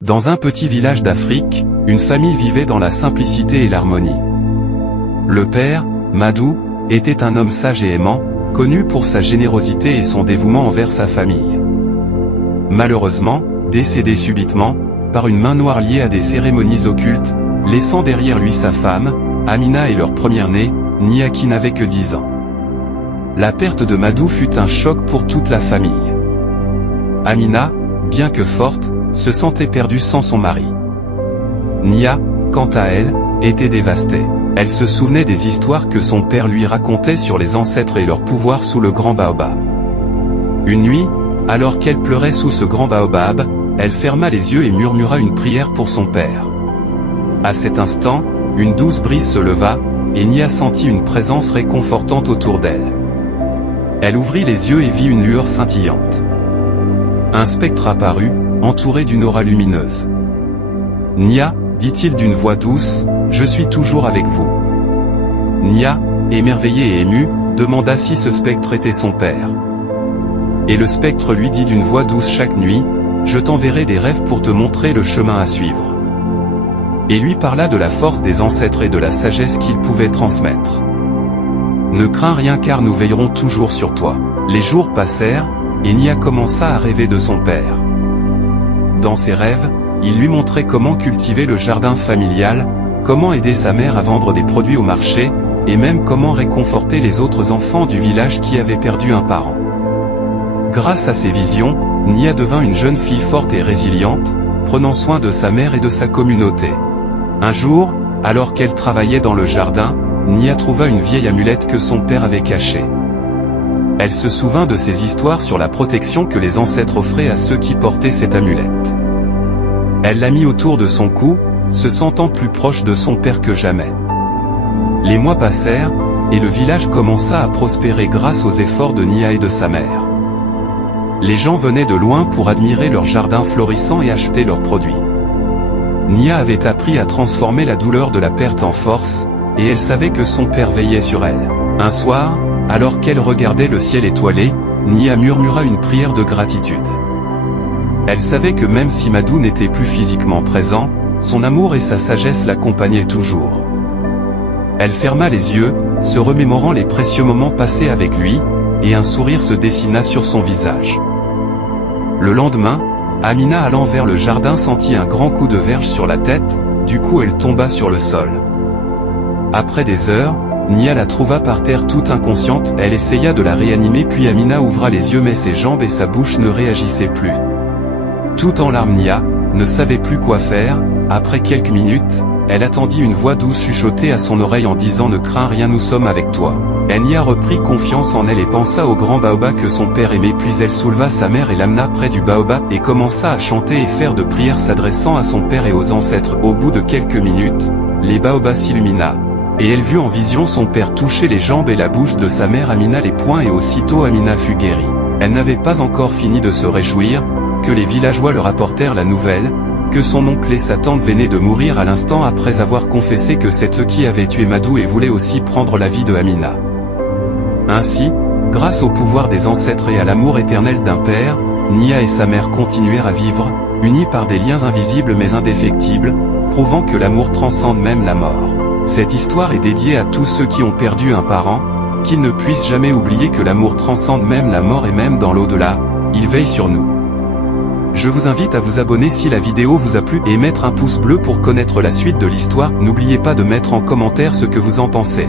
Dans un petit village d'Afrique, une famille vivait dans la simplicité et l'harmonie. Le père, Madou, était un homme sage et aimant, connu pour sa générosité et son dévouement envers sa famille. Malheureusement, décédé subitement, par une main noire liée à des cérémonies occultes, laissant derrière lui sa femme, Amina et leur première-née, Nia qui n'avait que 10 ans. La perte de Madou fut un choc pour toute la famille. Amina, bien que forte, se sentait perdue sans son mari. Nia, quant à elle, était dévastée. Elle se souvenait des histoires que son père lui racontait sur les ancêtres et leur pouvoir sous le grand baobab. Une nuit, alors qu'elle pleurait sous ce grand baobab, elle ferma les yeux et murmura une prière pour son père. À cet instant, une douce brise se leva, et Nia sentit une présence réconfortante autour d'elle. Elle ouvrit les yeux et vit une lueur scintillante. Un spectre apparut, entouré d'une aura lumineuse. « Nia, dit-il d'une voix douce, je suis toujours avec vous. » Nia, émerveillée et émue, demanda si ce spectre était son père. Et le spectre lui dit d'une voix douce chaque nuit, « Je t'enverrai des rêves pour te montrer le chemin à suivre. » Et lui parla de la force des ancêtres et de la sagesse qu'il pouvait transmettre. « Ne crains rien car nous veillerons toujours sur toi. » Les jours passèrent, et Nia commença à rêver de son père. Dans ses rêves, il lui montrait comment cultiver le jardin familial, comment aider sa mère à vendre des produits au marché, et même comment réconforter les autres enfants du village qui avaient perdu un parent. Grâce à ces visions, Nia devint une jeune fille forte et résiliente, prenant soin de sa mère et de sa communauté. Un jour, alors qu'elle travaillait dans le jardin, Nia trouva une vieille amulette que son père avait cachée. Elle se souvint de ces histoires sur la protection que les ancêtres offraient à ceux qui portaient cette amulette. Elle la mit autour de son cou, se sentant plus proche de son père que jamais. Les mois passèrent, et le village commença à prospérer grâce aux efforts de Nia et de sa mère. Les gens venaient de loin pour admirer leur jardin florissant et acheter leurs produits. Nia avait appris à transformer la douleur de la perte en force, et elle savait que son père veillait sur elle. Un soir, alors qu'elle regardait le ciel étoilé, Nia murmura une prière de gratitude. Elle savait que même si Madou n'était plus physiquement présent, son amour et sa sagesse l'accompagnaient toujours. Elle ferma les yeux, se remémorant les précieux moments passés avec lui, et un sourire se dessina sur son visage. Le lendemain, Amina allant vers le jardin sentit un grand coup de verge sur la tête, du coup elle tomba sur le sol. Après des heures, Nia la trouva par terre toute inconsciente, elle essaya de la réanimer puis Amina ouvra les yeux mais ses jambes et sa bouche ne réagissaient plus. Tout en larmes Nia ne savait plus quoi faire. Après quelques minutes, elle attendit une voix douce chuchoter à son oreille en disant « Ne crains rien, nous sommes avec toi ». Nia reprit confiance en elle et pensa au grand baobab que son père aimait puis elle souleva sa mère et l'amena près du baobab et commença à chanter et faire de prières s'adressant à son père et aux ancêtres. Au bout de quelques minutes, les baobabs s'illumina. Et elle vit en vision son père toucher les jambes et la bouche de sa mère Amina les poings et aussitôt Amina fut guérie. Elle n'avait pas encore fini de se réjouir, que les villageois leur apportèrent la nouvelle, que son oncle et sa tante venaient de mourir à l'instant après avoir confessé que c'est eux qui avaient tué Madou et voulaient aussi prendre la vie de Amina. Ainsi, grâce au pouvoir des ancêtres et à l'amour éternel d'un père, Nia et sa mère continuèrent à vivre, unis par des liens invisibles mais indéfectibles, prouvant que l'amour transcende même la mort. Cette histoire est dédiée à tous ceux qui ont perdu un parent, qu'ils ne puissent jamais oublier que l'amour transcende même la mort et même dans l'au-delà, il veille sur nous. Je vous invite à vous abonner si la vidéo vous a plu et mettre un pouce bleu pour connaître la suite de l'histoire. N'oubliez pas de mettre en commentaire ce que vous en pensez.